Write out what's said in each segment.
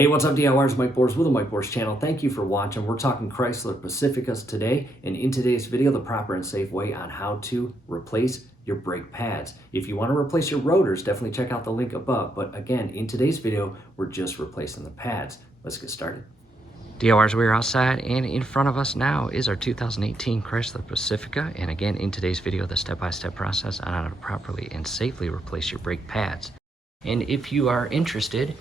Hey, what's up DIYers, Mike Bors with the Mike Bors channel. Thank you for watching. We're talking Chrysler Pacificas today, and in today's video, the proper and safe way on how to replace your brake pads. If you want to replace your rotors, definitely check out the link above. But again, in today's video, we're just replacing the pads. Let's get started. DIYers, we're outside, and in front of us now is our 2018 Chrysler Pacifica. And again, in today's video, the step-by-step process on how to properly and safely replace your brake pads. And if you are interested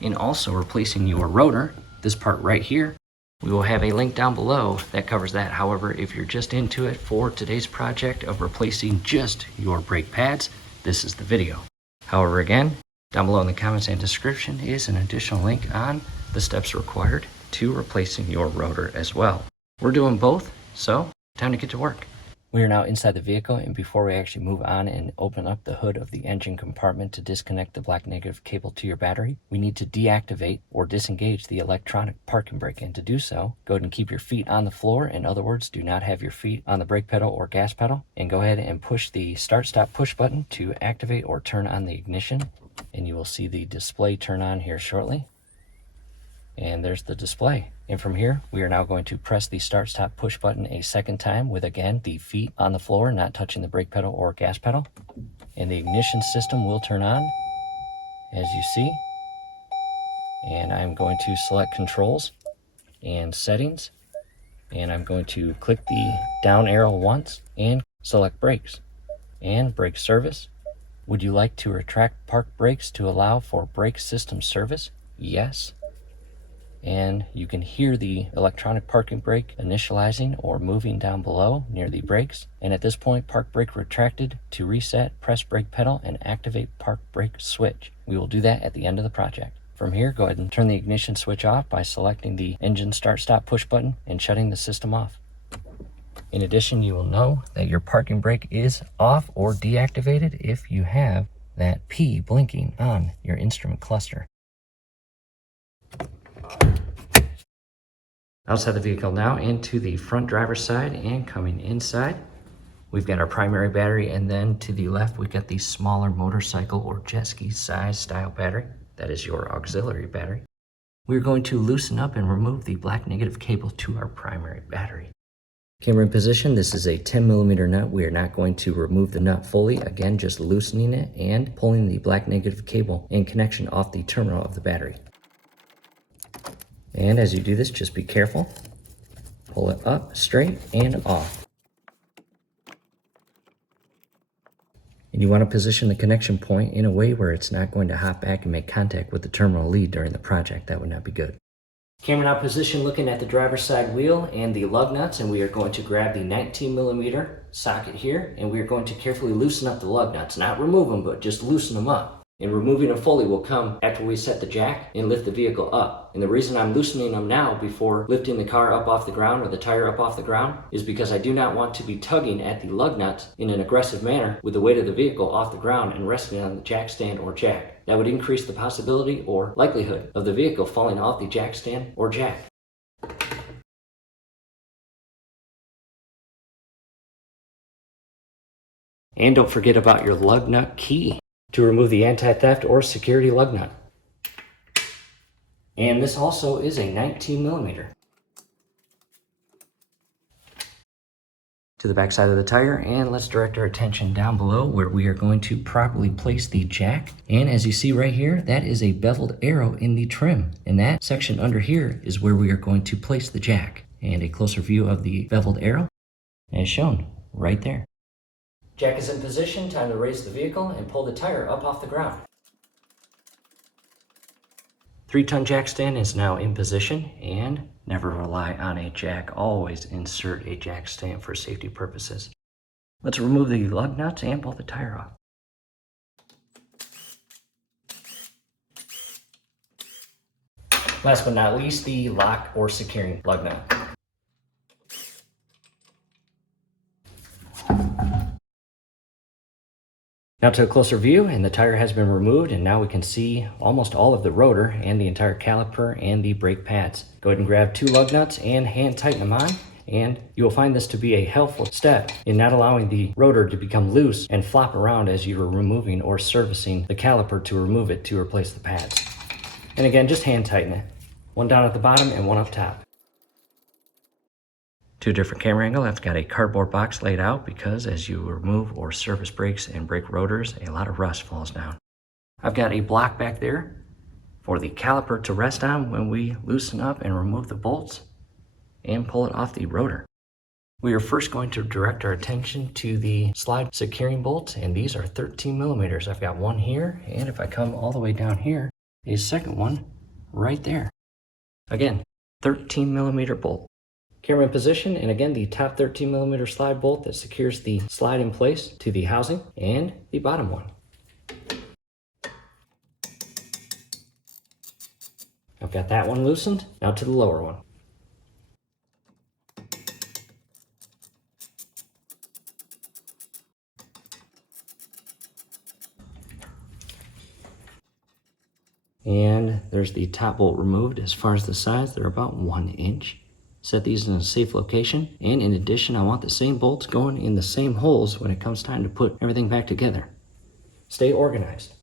in also replacing your rotor, this part right here, we will have a link down below that covers that. However, if you're just into it for today's project of replacing just your brake pads, this is the video. However, again, down below in the comments and description is an additional link on the steps required to replacing your rotor as well. We're doing both, so time to get to work. We are now inside the vehicle, and before we actually move on and open up the hood of the engine compartment to disconnect the black negative cable to your battery, we need to deactivate or disengage the electronic parking brake. And to do so, go ahead and keep your feet on the floor. In other words, do not have your feet on the brake pedal or gas pedal, and go ahead and push the start-stop push button to activate or turn on the ignition, and you will see the display turn on here shortly. And there's the display. And from here, we are now going to press the start-stop push button a second time with, again, the feet on the floor, not touching the brake pedal or gas pedal. And the ignition system will turn on, as you see. And I'm going to select Controls and Settings. And I'm going to click the down arrow once and select Brakes and Brake Service. Would you like to retract park brakes to allow for brake system service? Yes. And you can hear the electronic parking brake initializing or moving down below near the brakes. And at this point, park brake retracted. To reset, press brake pedal and activate park brake switch. We will do that at the end of the project. From here, go ahead and turn the ignition switch off by selecting the engine start-stop push button and shutting the system off. In addition, you will know that your parking brake is off or deactivated if you have that P blinking on your instrument cluster. Outside the vehicle now, into the front driver's side, and coming inside, we've got our primary battery, and then to the left we've got the smaller motorcycle or jet ski size style battery. That is your auxiliary battery. We're going to loosen up and remove the black negative cable to our primary battery. Camera in position, this is a 10mm nut. We are not going to remove the nut fully, again just loosening it and pulling the black negative cable and connection off the terminal of the battery. And as you do this, just be careful. Pull it up, straight, and off. And you want to position the connection point in a way where it's not going to hop back and make contact with the terminal lead during the project. That would not be good. Camera now position looking at the driver's side wheel and the lug nuts, and we are going to grab the 19mm socket here, and we are going to carefully loosen up the lug nuts. Not remove them, but just loosen them up. And removing them fully will come after we set the jack and lift the vehicle up. And the reason I'm loosening them now before lifting the car up off the ground or the tire up off the ground is because I do not want to be tugging at the lug nuts in an aggressive manner with the weight of the vehicle off the ground and resting on the jack stand or jack. That would increase the possibility or likelihood of the vehicle falling off the jack stand or jack. And don't forget about your lug nut key to remove the anti-theft or security lug nut. And this also is a 19mm. To the back side of the tire, and let's direct our attention down below where we are going to properly place the jack. And as you see right here, that is a beveled arrow in the trim. And that section under here is where we are going to place the jack. And a closer view of the beveled arrow as shown right there. Jack is in position, time to raise the vehicle and pull the tire up off the ground. 3-ton jack stand is now in position, and never rely on a jack. Always insert a jack stand for safety purposes. Let's remove the lug nuts and pull the tire off. Last but not least, the lock or securing lug nut. Now to a closer view, and the tire has been removed, and now we can see almost all of the rotor and the entire caliper and the brake pads. Go ahead and grab 2 lug nuts and hand tighten them on, and you will find this to be a helpful step in not allowing the rotor to become loose and flop around as you are removing or servicing the caliper to remove it to replace the pads. And again, just hand tighten it. One down at the bottom and one up top. Two different camera angle. I've got a cardboard box laid out because as you remove or service brakes and brake rotors, a lot of rust falls down. I've got a block back there for the caliper to rest on when we loosen up and remove the bolts and pull it off the rotor. We are first going to direct our attention to the slide securing bolts, and these are 13 millimeters. I've got one here, and if I come all the way down here, a second one right there. Again, 13 millimeter bolt. Camera in position, and again, the top 13 millimeter slide bolt that secures the slide in place to the housing, and the bottom one. I've got that one loosened. Now to the lower one. And there's the top bolt removed. As far as the sides, they're about 1 inch. Set these in a safe location. And in addition, I want the same bolts going in the same holes when it comes time to put everything back together. Stay organized.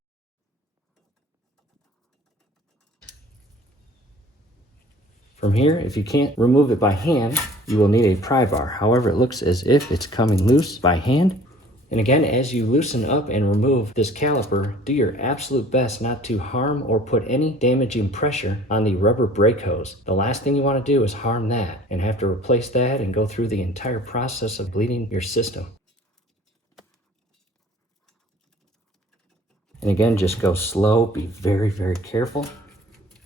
From here, if you can't remove it by hand, you will need a pry bar. However, it looks as if it's coming loose by hand. And again, as you loosen up and remove this caliper, do your absolute best not to harm or put any damaging pressure on the rubber brake hose. The last thing you want to do is harm that and have to replace that and go through the entire process of bleeding your system. And again, just go slow, be very, very careful.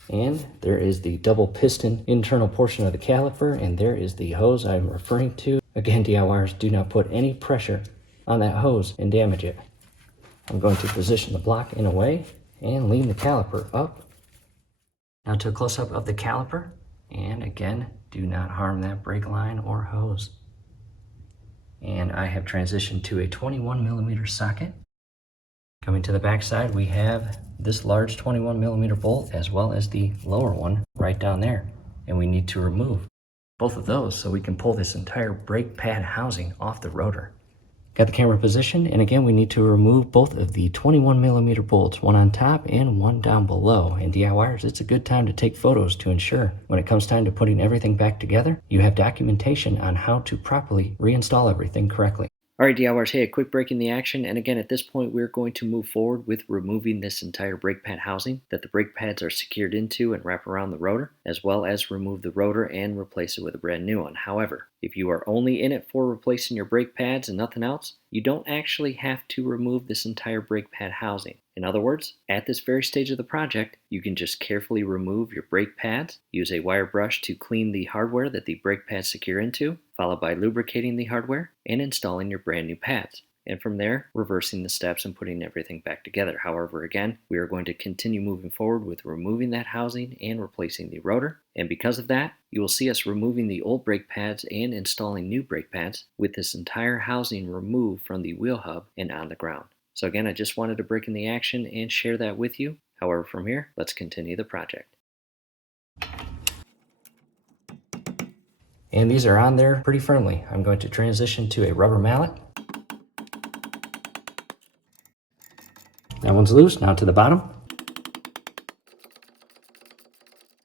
And there is the double piston internal portion of the caliper, and there is the hose I'm referring to. Again, DIYers, do not put any pressure on that hose and damage it. I'm going to position the block in a way and lean the caliper up. Now to a close-up of the caliper, and again, do not harm that brake line or hose. And I have transitioned to a 21 millimeter socket. Coming to the back side, we have this large 21 millimeter bolt as well as the lower one right down there. And we need to remove both of those so we can pull this entire brake pad housing off the rotor. Got the camera positioned, and again, we need to remove both of the 21 millimeter bolts, one on top and one down below. And DIYers, it's a good time to take photos to ensure when it comes time to putting everything back together, you have documentation on how to properly reinstall everything correctly. All right, DIYers, hey, a quick break in the action. And again, at this point, we're going to move forward with removing this entire brake pad housing that the brake pads are secured into and wrap around the rotor, as well as remove the rotor and replace it with a brand new one. However, if you are only in it for replacing your brake pads and nothing else, you don't actually have to remove this entire brake pad housing. In other words, at this very stage of the project, you can just carefully remove your brake pads, use a wire brush to clean the hardware that the brake pads secure into, followed by lubricating the hardware and installing your brand new pads. And from there, reversing the steps and putting everything back together. However, again, we are going to continue moving forward with removing that housing and replacing the rotor. And because of that, you will see us removing the old brake pads and installing new brake pads with this entire housing removed from the wheel hub and on the ground. So again, I just wanted to break in the action and share that with you. However, from here, let's continue the project. And these are on there pretty firmly. I'm going to transition to a rubber mallet. That one's loose, now to the bottom.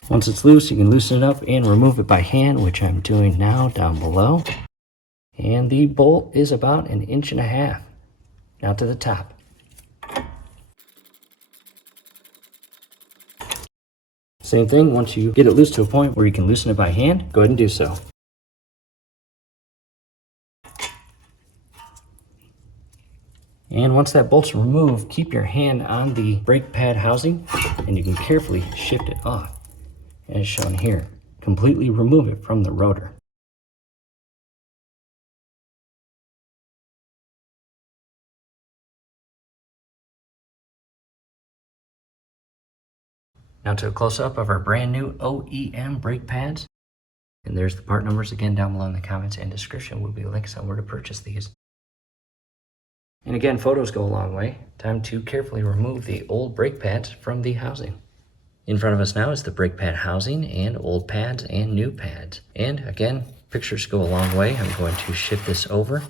Once it's loose, you can loosen it up and remove it by hand, which I'm doing now down below. And the bolt is about 1.5 inches. Now to the top. Same thing, once you get it loose to a point where you can loosen it by hand, go ahead and do so. And once that bolt's removed, keep your hand on the brake pad housing and you can carefully shift it off, as shown here. Completely remove it from the rotor. Now to a close-up of our brand new OEM brake pads. And there's the part numbers again down below in the comments and description will be links on where to purchase these. And again, photos go a long way. Time to carefully remove the old brake pads from the housing. In front of us now is the brake pad housing and old pads and new pads. And again, pictures go a long way. I'm going to shift this over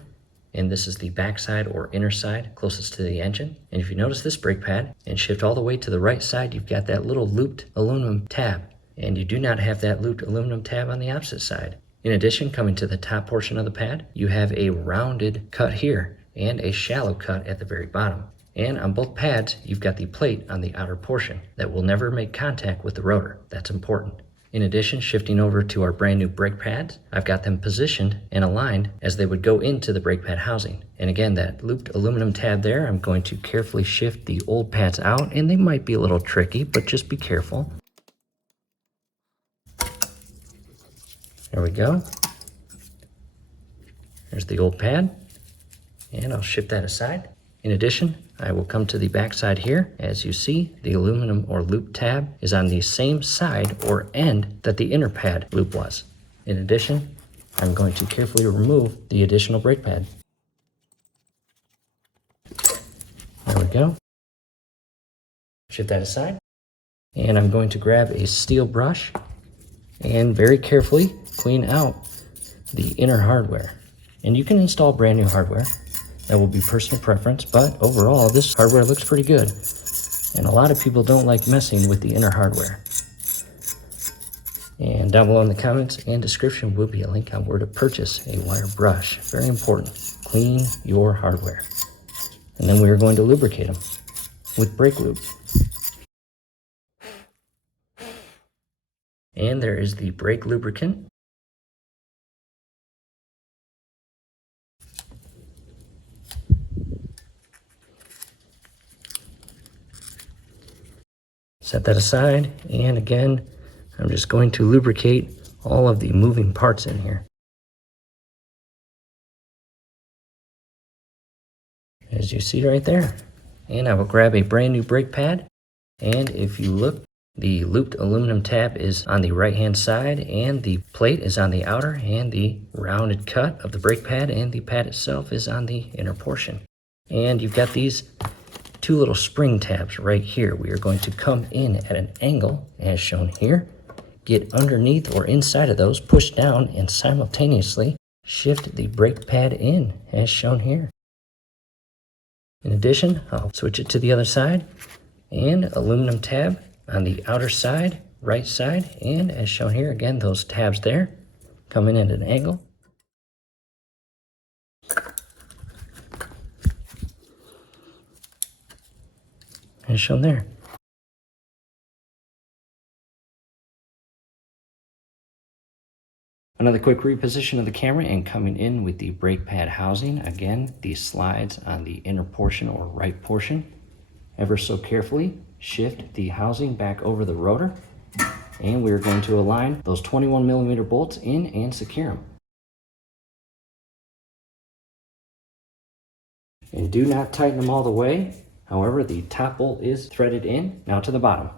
and this is the back side or inner side closest to the engine. And if you notice this brake pad and shift all the way to the right side, you've got that little looped aluminum tab, and you do not have that looped aluminum tab on the opposite side. In addition, coming to the top portion of the pad, you have a rounded cut here and a shallow cut at the very bottom. And on both pads, you've got the plate on the outer portion that will never make contact with the rotor. That's important. In addition, shifting over to our brand new brake pads, I've got them positioned and aligned as they would go into the brake pad housing. And again, that looped aluminum tab there, I'm going to carefully shift the old pads out, and they might be a little tricky, but just be careful. There we go. There's the old pad, and I'll shift that aside. In addition, I will come to the back side here. As you see, the aluminum or loop tab is on the same side or end that the inner pad loop was. In addition, I'm going to carefully remove the additional brake pad. There we go. Shift that aside. And I'm going to grab a steel brush and very carefully clean out the inner hardware. And you can install brand new hardware. That will be personal preference, but overall this hardware looks pretty good. And a lot of people don't like messing with the inner hardware. And down below in the comments and description will be a link on where to purchase a wire brush. Very important. Clean your hardware. And then we are going to lubricate them with brake lube. And there is the brake lubricant. Set that aside, and again, I'm just going to lubricate all of the moving parts in here. As you see right there. And I will grab a brand new brake pad, and if you look, the looped aluminum tab is on the right hand side, and the plate is on the outer, and the rounded cut of the brake pad and the pad itself is on the inner portion. And you've got these two little spring tabs right here. We are going to come in at an angle as shown here, get underneath or inside of those, push down, and simultaneously shift the brake pad in as shown here. In addition, I'll switch it to the other side, and aluminum tab on the outer side, right side, and as shown here, again, those tabs there come in at an angle. As shown there. Another quick reposition of the camera and coming in with the brake pad housing. Again, the slides on the inner portion or right portion. Ever so carefully shift the housing back over the rotor, and we're going to align those 21mm bolts in and secure them. And do not tighten them all the way. However, the top bolt is threaded in, now to the bottom.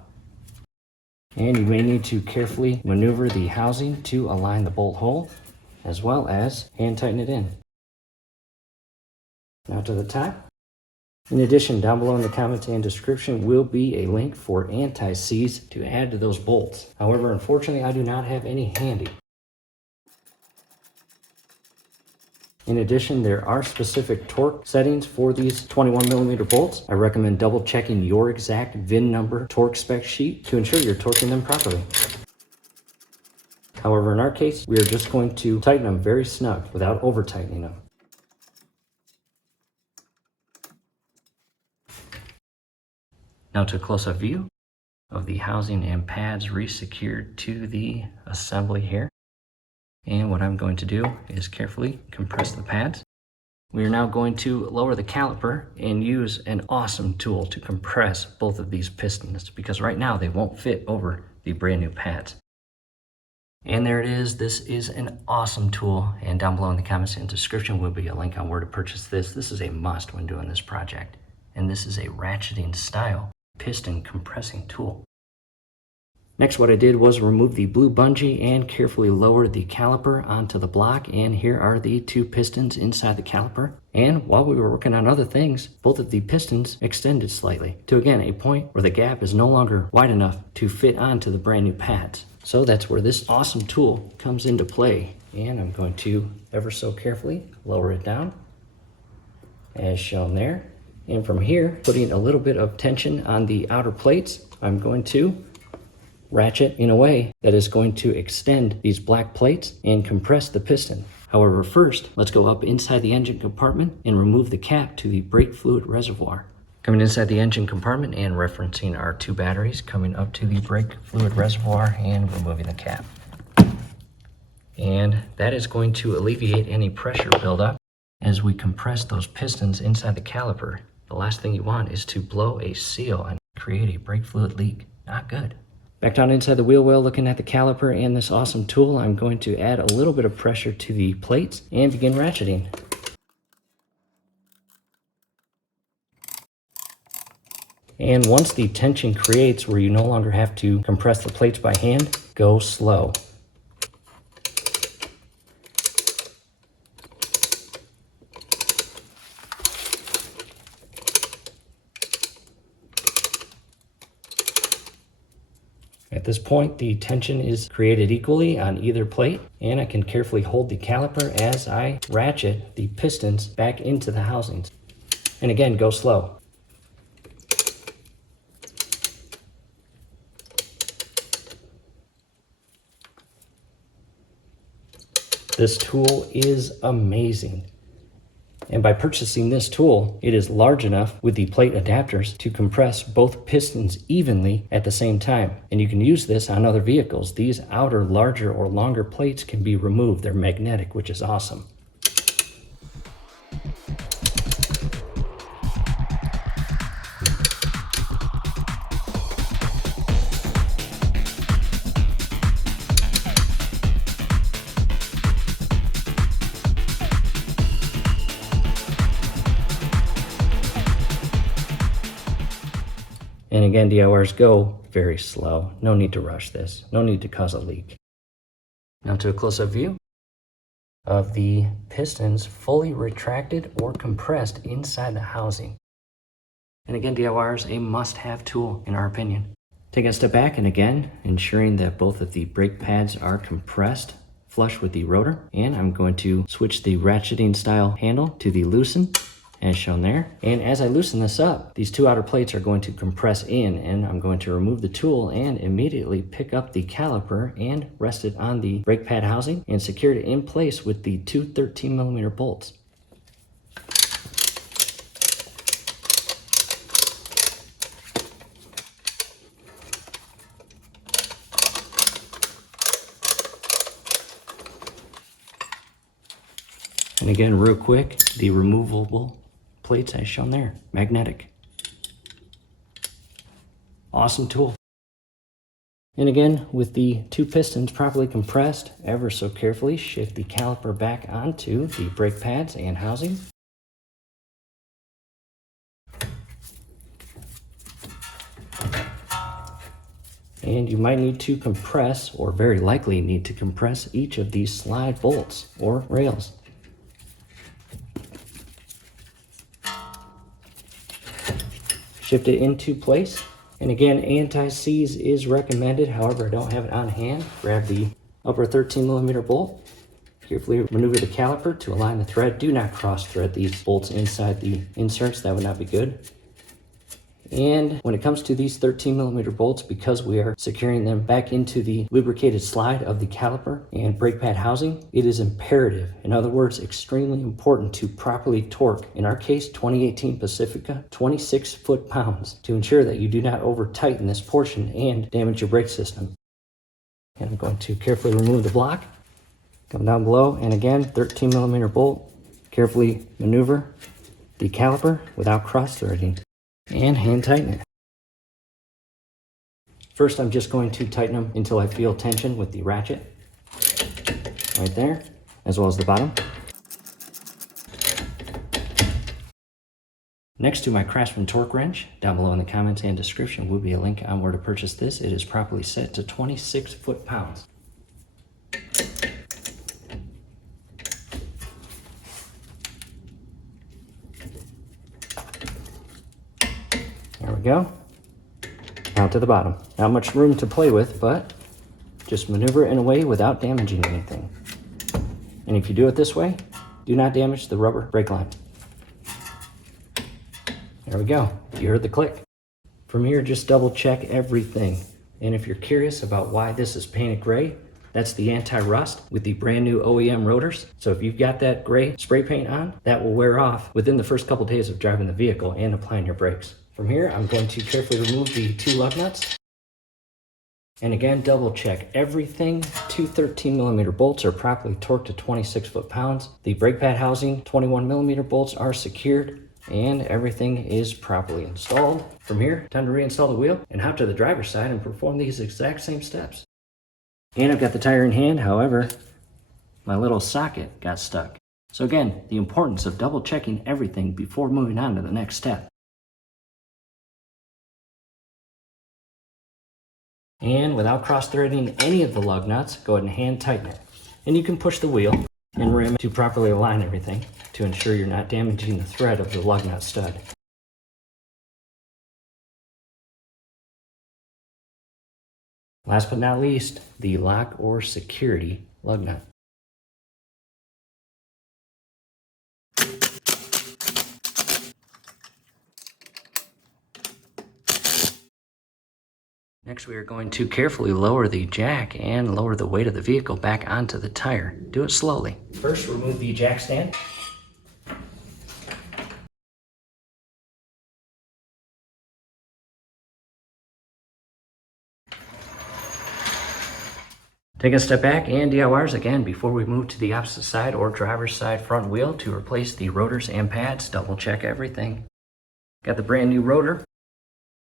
And you may need to carefully maneuver the housing to align the bolt hole, as well as hand tighten it in. Now to the top. In addition, down below in the comments and description will be a link for anti-seize to add to those bolts. However, unfortunately, I do not have any handy. In addition, there are specific torque settings for these 21mm bolts. I recommend double checking your exact VIN number torque spec sheet to ensure you're torquing them properly. However, in our case, we are just going to tighten them very snug without over tightening them. Now to a close-up view of the housing and pads re-secured to the assembly here. And what I'm going to do is carefully compress the pads. We are now going to lower the caliper and use an awesome tool to compress both of these pistons, because right now they won't fit over the brand new pads. And there it is. This is an awesome tool, and down below in the comments and description will be a link on where to purchase this. This is a must when doing this project. And this is a ratcheting style piston compressing tool. Next, what I did was remove the blue bungee and carefully lower the caliper onto the block, and here are the two pistons inside the caliper. And while we were working on other things, both of the pistons extended slightly to, again, a point where the gap is no longer wide enough to fit onto the brand new pads. So that's where this awesome tool comes into play, and I'm going to ever so carefully lower it down as shown there. And from here, putting a little bit of tension on the outer plates, I'm going to ratchet in a way that is going to extend these black plates and compress the piston. However, first, let's go up inside the engine compartment and remove the cap to the brake fluid reservoir. Coming inside the engine compartment and referencing our 2 batteries, coming up to the brake fluid reservoir and removing the cap. And that is going to alleviate any pressure buildup as we compress those pistons inside the caliper. The last thing you want is to blow a seal and create a brake fluid leak. Not good. Back down inside the wheel well, looking at the caliper and this awesome tool, I'm going to add a little bit of pressure to the plates and begin ratcheting. And once the tension creates where you no longer have to compress the plates by hand, go slow. At this point, the tension is created equally on either plate, and I can carefully hold the caliper as I ratchet the pistons back into the housings. And again, go slow. This tool is amazing. And by purchasing this tool, it is large enough with the plate adapters to compress both pistons evenly at the same time. And you can use this on other vehicles. These outer larger or longer plates can be removed. They're magnetic, which is awesome. And again, DIYers, go very slow. No need to rush this. No need to cause a leak. Now to a close-up view of the pistons fully retracted or compressed inside the housing. And again, DIYers, a must-have tool in our opinion. Taking a step back and again, ensuring that both of the brake pads are compressed flush with the rotor. And I'm going to switch the ratcheting style handle to the loosen, as shown there. And as I loosen this up, these 2 outer plates are going to compress in, and I'm going to remove the tool and immediately pick up the caliper and rest it on the brake pad housing and secure it in place with the 2 13mm bolts. And again, real quick, the removable plates as shown there, magnetic. Awesome tool. And again, with the 2 pistons properly compressed, ever so carefully shift the caliper back onto the brake pads and housing. And you might need to compress, or very likely need to compress, each of these slide bolts or rails. Shift it into place. And again, anti-seize is recommended. However, I don't have it on hand. Grab the upper 13mm bolt. Carefully maneuver the caliper to align the thread. Do not cross thread these bolts inside the inserts. That would not be good. And when it comes to these 13mm bolts, because we are securing them back into the lubricated slide of the caliper and brake pad housing, it is imperative, in other words, extremely important, to properly torque, in our case, 2018 Pacifica, 26 foot-pounds, to ensure that you do not over-tighten this portion and damage your brake system. And I'm going to carefully remove the block, come down below, and again, 13mm bolt, carefully maneuver the caliper without cross-threading. And hand tighten it. First, I'm just going to tighten them until I feel tension with the ratchet. Right there, as well as the bottom. Next to my Craftsman torque wrench, down below in the comments and description will be a link on where to purchase this. It is properly set to 26 foot-pounds. There we go. Now to the bottom. Not much room to play with, but just maneuver it in a way without damaging anything. And if you do it this way, do not damage the rubber brake line. There we go. You heard the click. From here, just double check everything. And if you're curious about why this is painted gray, that's the anti-rust with the brand new OEM rotors. So if you've got that gray spray paint on, that will wear off within the first couple days of driving the vehicle and applying your brakes. From here, I'm going to carefully remove the 2 lug nuts. And again, double check everything. 2 13mm bolts are properly torqued to 26 foot-pounds. The brake pad housing, 21mm bolts are secured, and everything is properly installed. From here, time to reinstall the wheel and hop to the driver's side and perform these exact same steps. And I've got the tire in hand, however, my little socket got stuck. So again, the importance of double checking everything before moving on to the next step. And without cross-threading any of the lug nuts, go ahead and hand tighten it. And you can push the wheel and rim to properly align everything to ensure you're not damaging the thread of the lug nut stud. Last but not least, the lock or security lug nut. Next, we are going to carefully lower the jack and lower the weight of the vehicle back onto the tire. Do it slowly. First, remove the jack stand. Take a step back, and DIYers, again, before we move to the opposite side or driver's side front wheel to replace the rotors and pads, double check everything. Got the brand new rotor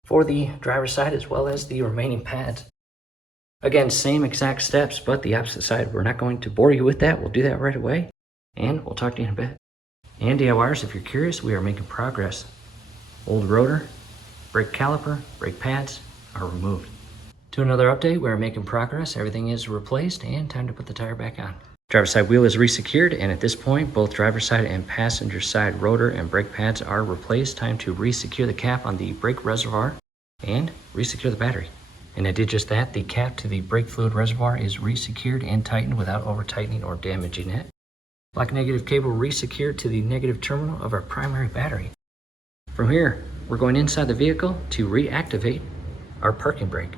for the driver's side as well as the remaining pads. Again, same exact steps, but the opposite side. We're not going to bore you with that. We'll do that right away, and we'll talk to you in a bit. And DIYers, if you're curious, we are making progress. Old rotor, brake caliper, brake pads are removed. To another update, we're making progress. Everything is replaced, and time to put the tire back on. Driver's side wheel is resecured, and at this point, both driver's side and passenger side rotor and brake pads are replaced. Time to resecure the cap on the brake reservoir and resecure the battery. And I did just that. The cap to the brake fluid reservoir is resecured and tightened without over-tightening or damaging it. Black negative cable resecured to the negative terminal of our primary battery. From here, we're going inside the vehicle to reactivate our parking brake.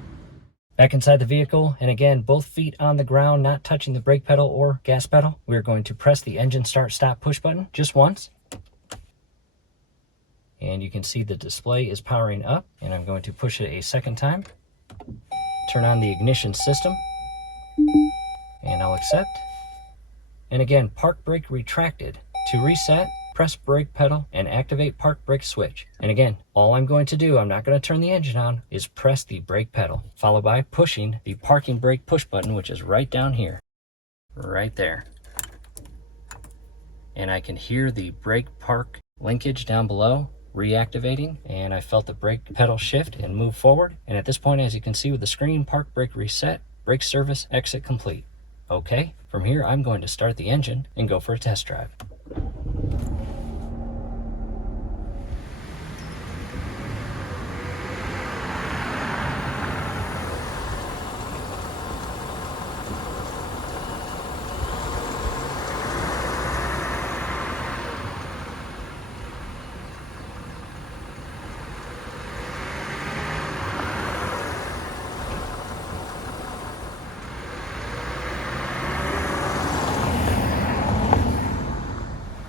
Back inside the vehicle, and again, both feet on the ground, not touching the brake pedal or gas pedal. We're going to press the engine start stop push button just once. And you can see the display is powering up, and I'm going to push it a second time. Turn on the ignition system, and I'll accept. And again, park brake retracted. To reset, press brake pedal and activate park brake switch. And again, all I'm going to do, I'm not going to turn the engine on, is press the brake pedal, followed by pushing the parking brake push button, which is right down here, right there. And I can hear the brake park linkage down below reactivating, and I felt the brake pedal shift and move forward. And at this point, as you can see with the screen, park brake reset, brake service exit complete. Okay, from here I'm going to start the engine and go for a test drive.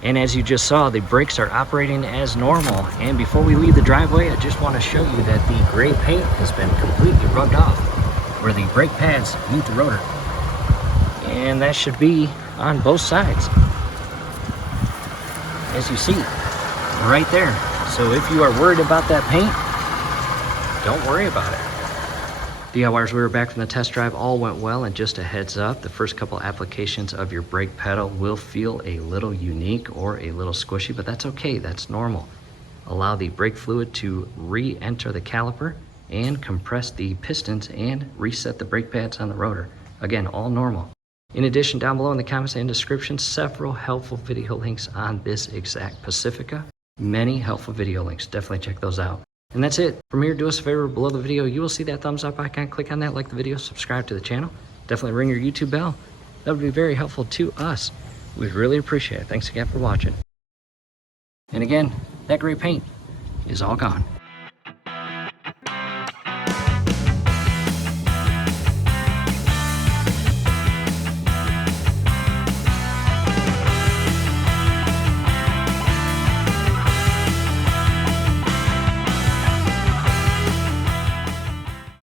And as you just saw, the brakes are operating as normal. And before we leave the driveway, I just want to show you that the gray paint has been completely rubbed off where the brake pads meet the rotor. And that should be on both sides, as you see, right there. So if you are worried about that paint, don't worry about it. DIYers, we were back from the test drive. All went well, and just a heads up, the first couple applications of your brake pedal will feel a little unique or a little squishy, but that's okay, that's normal. Allow the brake fluid to re-enter the caliper and compress the pistons and reset the brake pads on the rotor. Again, all normal. In addition, down below in the comments and description, several helpful video links on this exact Pacifica. Many helpful video links, definitely check those out. And that's it. From here, do us a favor, below the video, you will see that thumbs up icon. Click on that, like the video, subscribe to the channel. Definitely ring your YouTube bell. That would be very helpful to us. We'd really appreciate it. Thanks again for watching. And again, that gray paint, is all gone.